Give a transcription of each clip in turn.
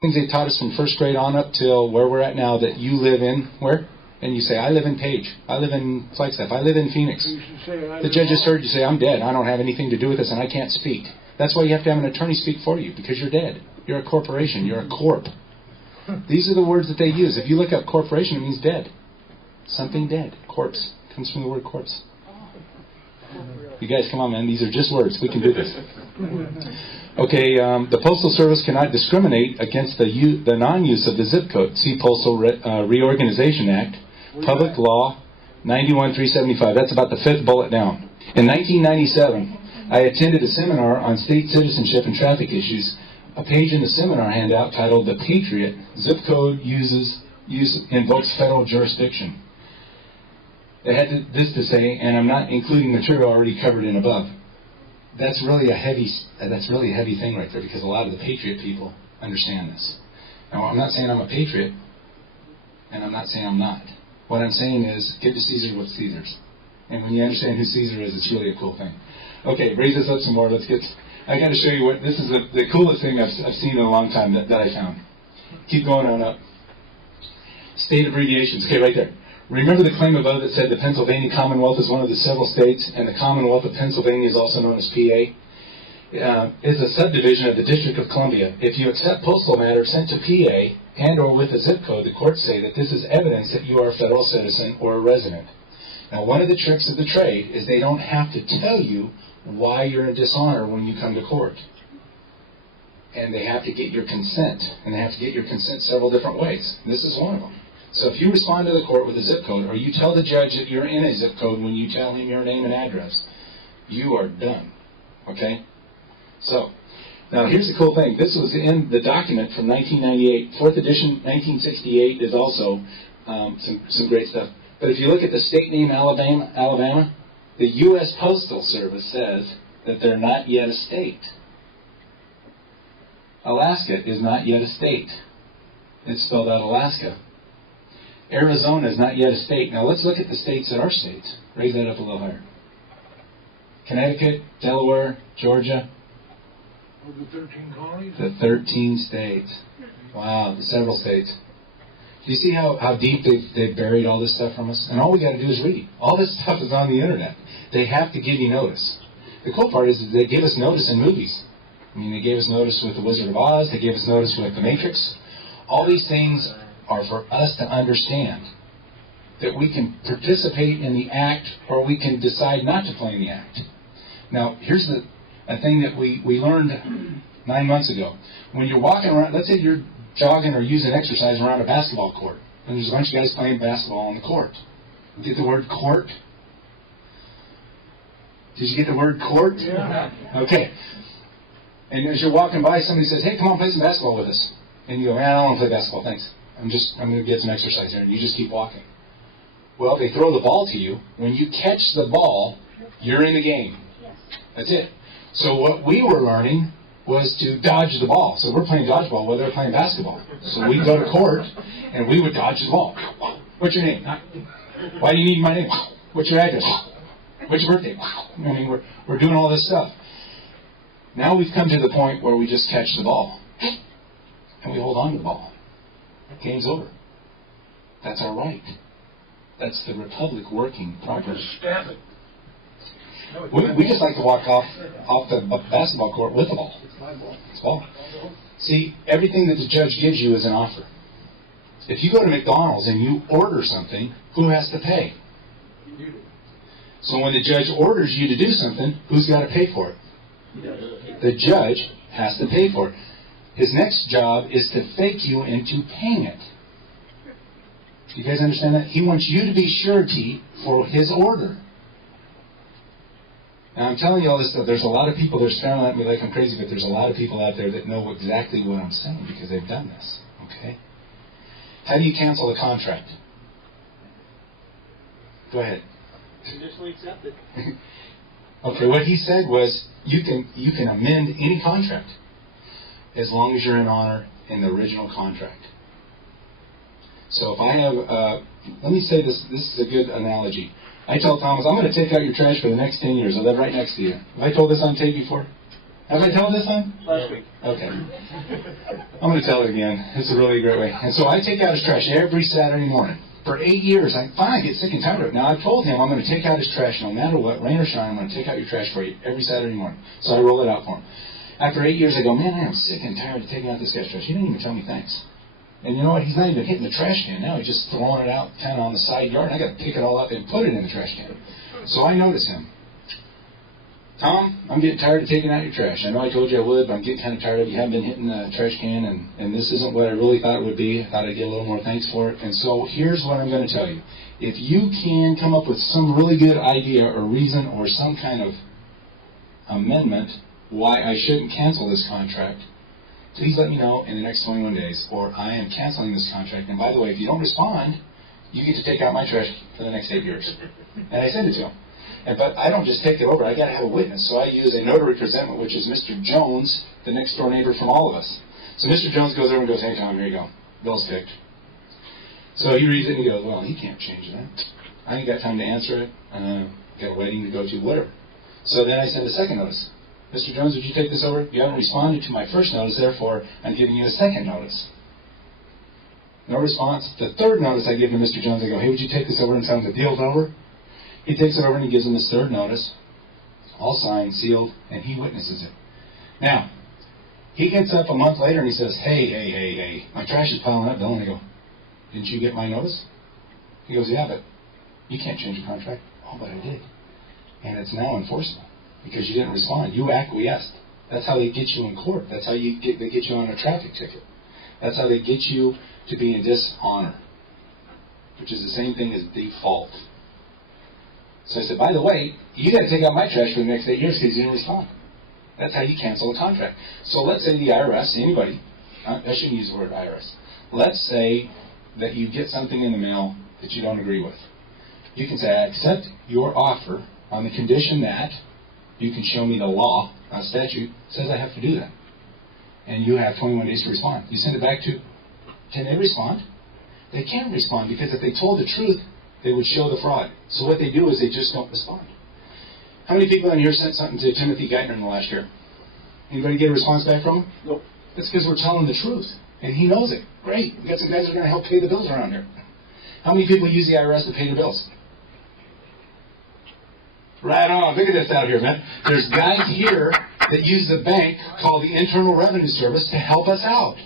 things they taught us from first grade on up till where we're at now, that you live in where? And you say, I live in Page. I live in Flagstaff. I live in Phoenix. The judge just heard you say, I'm dead. I don't have anything to do with this and I can't speak. That's why you have to have an attorney speak for you, because you're dead. You're a corporation. You're a corp. These are the words that they use. If you look up corporation, it means dead. Something dead. Corpse. Comes from the word corpse. You guys, come on, man. These are just words. We can do this. Okay, the Postal Service cannot discriminate against the non-use of the zip code. See Postal Reorganization Act, Public Law 91-375. That's about the fifth bullet down. In 1997, I attended a seminar on state citizenship and traffic issues. A page in the seminar handout titled "The Patriot Zip Code Invokes Federal Jurisdiction." They had this to say, and I'm not including material already covered in above. That's really a heavy thing right there, because a lot of the patriot people understand this. Now, I'm not saying I'm a patriot, and I'm not saying I'm not. What I'm saying is, give to Caesar what's Caesar's. And when you understand who Caesar is, it's really a cool thing. Okay, raise this up some more. I got to show you what this is. The coolest thing I've seen in a long time that I found. Keep going on up. State abbreviations. Okay, right there. Remember the claim above that said the Pennsylvania Commonwealth is one of the several states, and the Commonwealth of Pennsylvania is also known as PA? Is a subdivision of the District of Columbia. If you accept postal matter sent to PA and or with a zip code, the courts say that this is evidence that you are a federal citizen or a resident. Now, one of the tricks of the trade is they don't have to tell you why you're in dishonor when you come to court. And they have to get your consent. And they have to get your consent several different ways. This is one of them. So if you respond to the court with a zip code, or you tell the judge that you're in a zip code when you tell him your name and address, you are done. Okay? So, now here's the cool thing. This was in the document from 1998. 4th edition, 1968 is also some great stuff. But if you look at the state name Alabama, the U.S. Postal Service says that they're not yet a state. Alaska is not yet a state. It's spelled out Alaska. Arizona is not yet a state. Now let's look at the states that are states. Raise that up a little higher. Connecticut, Delaware, Georgia. The 13 colonies? The 13 states. Wow, the several states. Do you see how deep they've buried all this stuff from us? And all we got to do is read. All this stuff is on the internet. They have to give you notice. The cool part is that they give us notice in movies. I mean, they gave us notice with The Wizard of Oz. They gave us notice with The Matrix. All these things are for us to understand that we can participate in the act, or we can decide not to play in the act. Now, here's a thing that we learned 9 months ago. When you're walking around, let's say you're jogging or using exercise around a basketball court, and there's a bunch of guys playing basketball on the court. Get the word court? Did you get the word court? Yeah. Okay. And as you're walking by, somebody says, hey, come on, play some basketball with us. And you go, man, I don't want to play basketball, thanks. I'm going to get some exercise here. And you just keep walking. Well, they throw the ball to you. When you catch the ball, you're in the game. That's it. So what we were learning was to dodge the ball. So we're playing dodgeball while they're playing basketball. So we'd go to court, and we would dodge the ball. What's your name? Why do you need my name? What's your address? What's your birthday? I mean, we're doing all this stuff. Now we've come to the point where we just catch the ball. And we hold on to the ball. Game's over. That's our right. That's the Republic working properly. We just like to walk off the basketball court with the ball. It's ball. See, everything that the judge gives you is an offer. If you go to McDonald's and you order something, who has to pay? You do. So when the judge orders you to do something, who's got to pay for it? The judge has to pay for it. His next job is to fake you into paying it. You guys understand that? He wants you to be surety for his order. Now, I'm telling you all this stuff. There's a lot of people that are staring at me like I'm crazy, but there's a lot of people out there that know exactly what I'm saying because they've done this. Okay? How do you cancel a contract? Go ahead. Conditionally accepted. Okay, what he said was you can amend any contract as long as you're in honor in the original contract. So if I have, let me say this is a good analogy. I tell Thomas, I'm going to take out your trash for the next 10 years. I live right next to you. Have I told this on tape before? Have I told this one? Last week. Okay. I'm going to tell it again. It's a really great way. And so I take out his trash every Saturday morning. For 8 years, I finally get sick and tired of it. Now, I've told him I'm going to take out his trash no matter what, rain or shine, I'm going to take out your trash for you every Saturday morning. So I roll it out for him. After 8 years, I go, man, I am sick and tired of taking out this guy's trash. He didn't even tell me thanks. And you know what? He's not even hitting the trash can now. He's just throwing it out kind of on the side yard. And I got to pick it all up and put it in the trash can. So I notice him. Tom, I'm getting tired of taking out your trash. I know I told you I would, but I'm getting kind of tired of it. You haven't been hitting the trash can, and this isn't what I really thought it would be. I thought I'd get a little more thanks for it. And so here's what I'm going to tell you. If you can come up with some really good idea or reason or some kind of amendment why I shouldn't cancel this contract, please let me know in the next 21 days, or I am canceling this contract. And by the way, if you don't respond, you get to take out my trash for the next 8 years. And I send it to him. But I don't just take it over. I got to have a witness. So I use a notary presentment, which is Mr. Jones, the next door neighbor from all of us. So Mr. Jones goes over and goes, hey, Tom, here you go. Bill's picked. So he reads it and he goes, well, he can't change that. I ain't got time to answer it. Got a wedding to go to, whatever. So then I send a second notice. Mr. Jones, would you take this over? You haven't responded to my first notice, therefore I'm giving you a second notice. No response. The third notice I give to Mr. Jones, I go, hey, would you take this over and tell him the deal's over? He takes it over and he gives him his third notice, all signed, sealed, and he witnesses it. Now, he gets up a month later and he says, hey, my trash is piling up, Bill. And I go, didn't you get my notice? He goes, yeah, but you can't change the contract. Oh, but I did. And it's now enforceable because you didn't respond. You acquiesced. That's how they get you in court. That's how they get you on a traffic ticket. That's how they get you to be in dishonor, which is the same thing as default. So I said, by the way, you got to take out my trash for the next 8 years because you didn't respond. That's how you cancel a contract. So let's say the IRS, anybody, I shouldn't use the word IRS. Let's say that you get something in the mail that you don't agree with. You can say, I accept your offer on the condition that you can show me the law, a statute, says I have to do that. And you have 21 days to respond. You send it back to, can they respond? They can't respond because if they told the truth, they would show the fraud. So what they do is they just don't respond. How many people in here sent something to Timothy Geithner in the last year? Anybody get a response back from him? Nope. That's because we're telling the truth. And he knows it. Great. We've got some guys that are going to help pay the bills around here. How many people use the IRS to pay their bills? Right on. Look at this out here, man. There's guys here that use the bank called the Internal Revenue Service to help us out.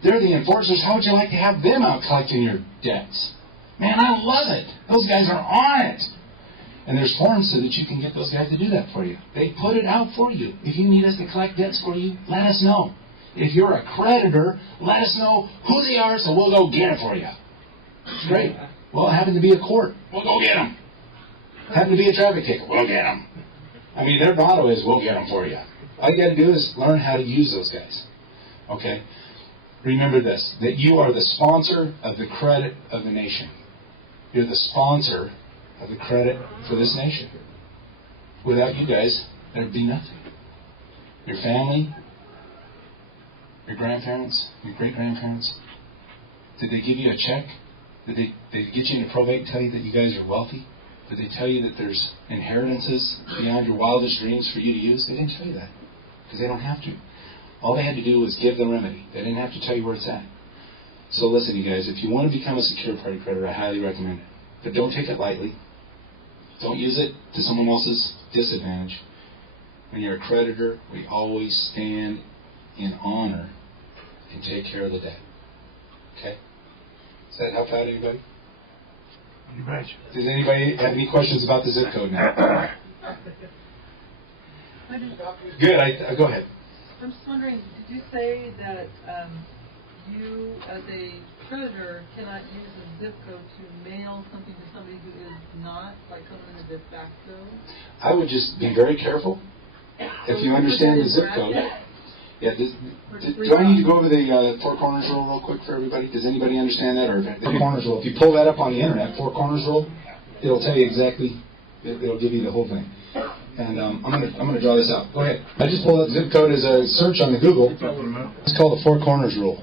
They're the enforcers. How would you like to have them out collecting your debts? Man, I love it. Those guys are on it. And there's forms so that you can get those guys to do that for you. They put it out for you. If you need us to collect debts for you, let us know. If you're a creditor, let us know who they are so we'll go get it for you. It's great. Well, it happened to be a court. We'll go get them. Happened to be a traffic ticket. We'll get them. I mean, their motto is, we'll get them for you. All you got to do is learn how to use those guys. Okay? Remember this, that you are the sponsor of the credit of the nation. You're the sponsor of the credit for this nation. Without you guys, there'd be nothing. Your family, your grandparents, your great-grandparents, did they give you a check? Did they get you into probate and tell you that you guys are wealthy? Did they tell you that there's inheritances beyond your wildest dreams for you to use? They didn't tell you that because they don't have to. All they had to do was give the remedy. They didn't have to tell you where it's at. So listen, you guys, if you want to become a secure party creditor, I highly recommend it. But don't take it lightly. Don't use it to someone else's disadvantage. When you're a creditor, we always stand in honor and take care of the debt. Okay? Does that help out anybody? You betcha. Does anybody have any questions about the zip code now? Good. Go ahead. I'm just wondering, did you say that you, as a creditor, cannot use a zip code to mail something to somebody who is not, like someone in a de facto? I would just be very careful. If you understand the zip code. Yeah. Do I need to go over the Four Corners Rule real quick for everybody? Does anybody understand that? Or the Four Corners Rule. If you pull that up on the internet, Four Corners Rule, it'll tell you exactly. It'll give you the whole thing. And I'm gonna draw this out. Go ahead. I just pulled up zip code as a search on the Google. It's called the Four Corners Rule.